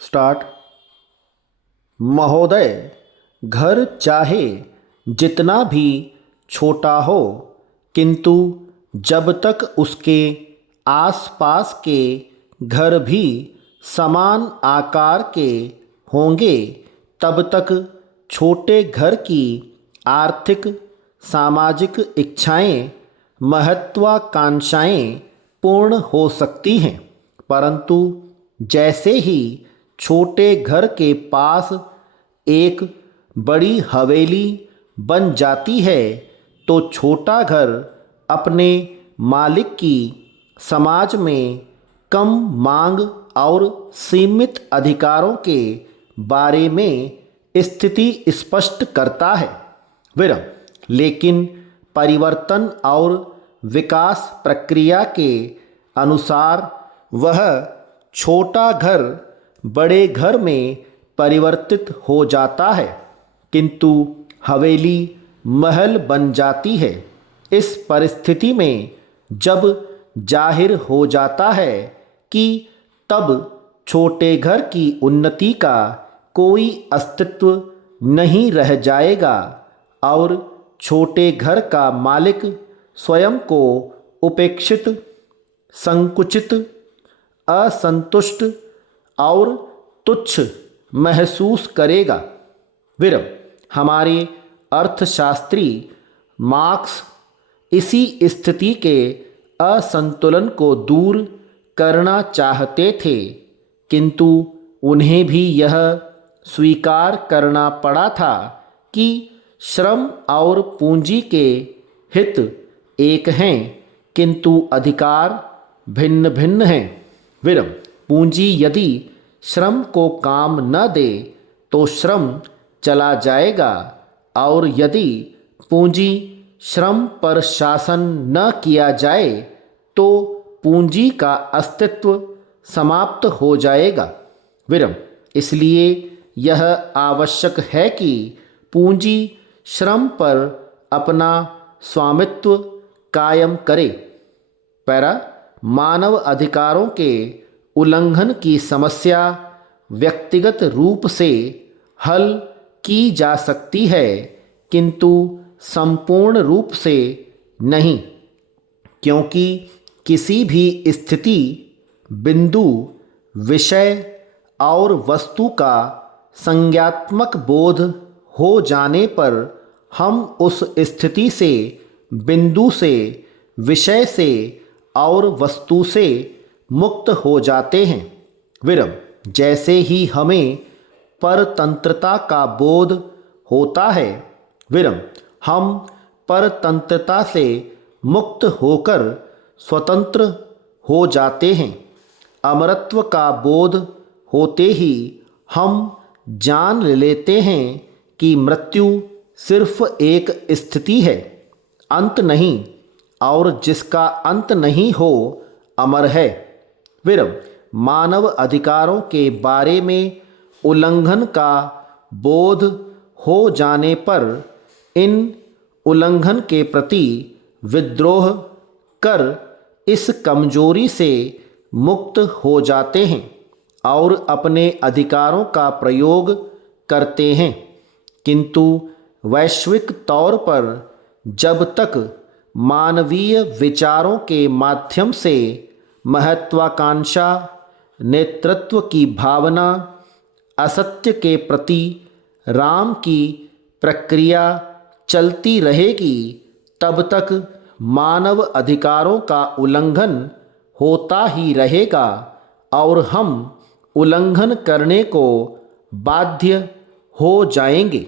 Start. महोदय, घर चाहे जितना भी छोटा हो, किंतु जब तक उसके आसपास के घर भी समान आकार के होंगे, तब तक छोटे घर की आर्थिक सामाजिक इच्छाएं, महत्वाकांक्षाएं पूर्ण हो सकती हैं। परंतु जैसे ही छोटे घर के पास एक बड़ी हवेली बन जाती है, तो छोटा घर अपने मालिक की समाज में कम मांग और सीमित अधिकारों के बारे में स्थिति स्पष्ट करता है। लेकिन परिवर्तन और विकास प्रक्रिया के अनुसार वह छोटा घर बड़े घर में परिवर्तित हो जाता है, किंतु हवेली महल बन जाती है। इस परिस्थिति में जब जाहिर हो जाता है कि तब छोटे घर की उन्नति का कोई अस्तित्व नहीं रह जाएगा और छोटे घर का मालिक स्वयं को उपेक्षित, संकुचित, असंतुष्ट और तुच्छ महसूस करेगा। हमारे अर्थशास्त्री मार्क्स इसी स्थिति के असंतुलन को दूर करना चाहते थे, किंतु उन्हें भी यह स्वीकार करना पड़ा था कि श्रम और पूंजी के हित एक हैं, किंतु अधिकार भिन्न भिन्न हैं। पूंजी यदि श्रम को काम न दे तो श्रम चला जाएगा, और यदि पूंजी श्रम पर शासन न किया जाए तो पूंजी का अस्तित्व समाप्त हो जाएगा। इसलिए यह आवश्यक है कि पूंजी श्रम पर अपना स्वामित्व कायम करे। मानव अधिकारों के उल्लंघन की समस्या व्यक्तिगत रूप से हल की जा सकती है, किंतु संपूर्ण रूप से नहीं, क्योंकि किसी भी स्थिति, बिंदु, विषय और वस्तु का संज्ञात्मक बोध हो जाने पर हम उस स्थिति से, बिंदु से, विषय से और वस्तु से मुक्त हो जाते हैं। जैसे ही हमें परतंत्रता का बोध होता है, हम परतंत्रता से मुक्त होकर स्वतंत्र हो जाते हैं। अमरत्व का बोध होते ही हम जान लेते हैं कि मृत्यु सिर्फ एक स्थिति है, अंत नहीं, और जिसका अंत नहीं हो अमर है। मानव अधिकारों के बारे में उल्लंघन का बोध हो जाने पर इन उल्लंघन के प्रति विद्रोह कर इस कमजोरी से मुक्त हो जाते हैं और अपने अधिकारों का प्रयोग करते हैं। किंतु वैश्विक तौर पर जब तक मानवीय विचारों के माध्यम से महत्वाकांक्षा, नेतृत्व की भावना, असत्य के प्रति राम की प्रक्रिया चलती रहेगी, तब तक मानव अधिकारों का उल्लंघन होता ही रहेगा और हम उल्लंघन करने को बाध्य हो जाएंगे।